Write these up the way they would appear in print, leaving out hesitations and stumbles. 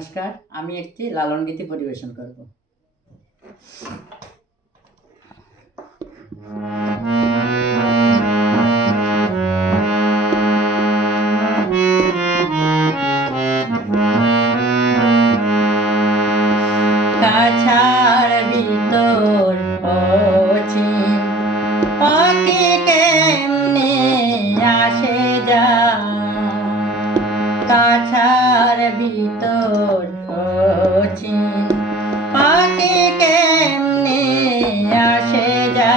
নমস্কার, আমি একটি লালন গীতি পরিবেশন করব। কাছার ভিতর অচিন পাখি কেমনে আসে যা, কাছার ভিতর অচিন পাখি কেমনে আসে যা।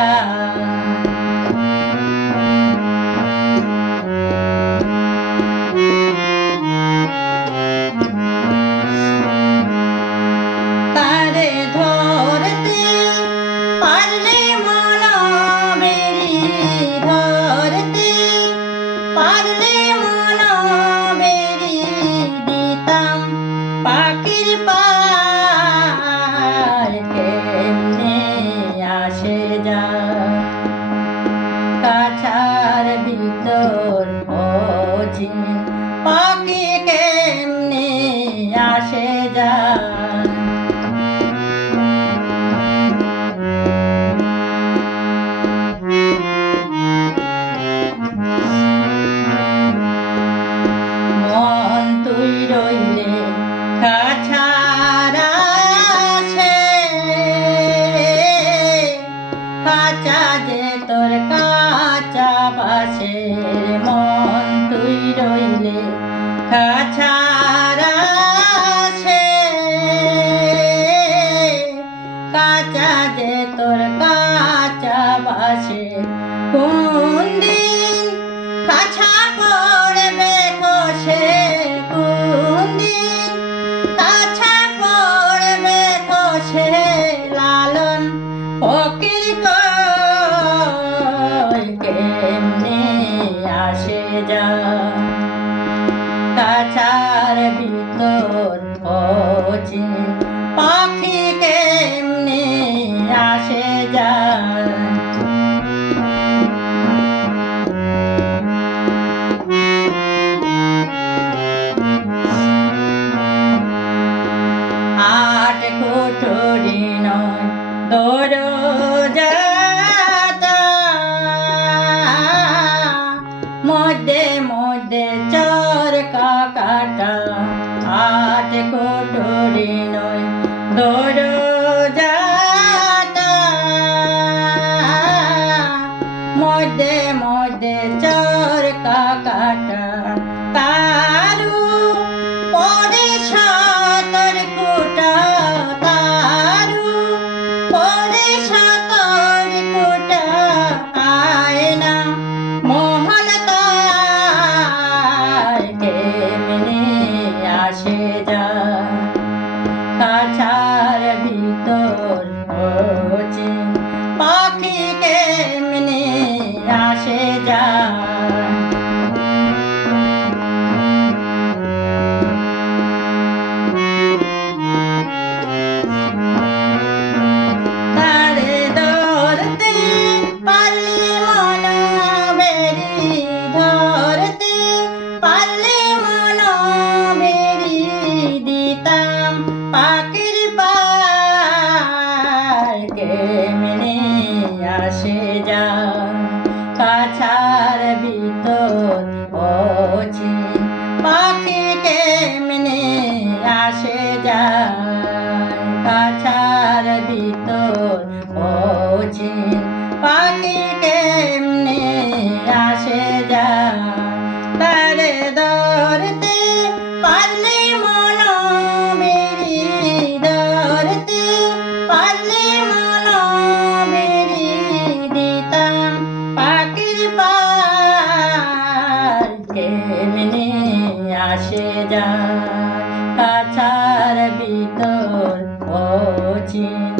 তারে ধরতে পারলে মনবেরি, ধরতে পারলে মনবেরি দিতাম পাখির পার কেমনে আসে যা। কাছার ভিতর অচিন পাখি কেমনে আসে যা। মন তুই রইলে কাছার আছে, কাঁচা যে তোর কাঁচা বাসে। মন তুই রইলে কাছার আছে, কাঁচা যে তোর কাঁচা বাসে। কোন দিন কাছা পড়বে খসে, কোন দিন কাছা পড়বে খসে। লালন ফকির কই কেমনে আসে যা। কাছার ভিতর অচিন পাখি কেমনে আসে যা। আট কুঠুরি নয় দরজাটা, মধ্যে মধ্যে চরকা কাটা। আট কুঠুরি নয় দরজাটা, মধ্যে মধ্যে চরকা কাটা। তারু পরে সতর কুটা, তারু পরে সতর কুটা। আয়না মোহন তার কেমনে আসে যা। কাছার ভিতর অচিন পাখি কেমনে আসে যা। তারে ধরতে পারলে মনবেরি, ধরতে পারলে মনবেরি দিতাম পাখির পার কেমনে আসে যা। কাছার ভিতর অচিন পাখি কেমনে আসে যা। কাছার ভিতর অচিন পাখি কেমনে আসে যা। তারে ধরতে পারলে মনবেরি, ধরতে পারলে মনবেরি দিতাম পাখির পার কেমনে আসে যা। কাছার ভিতর অচিন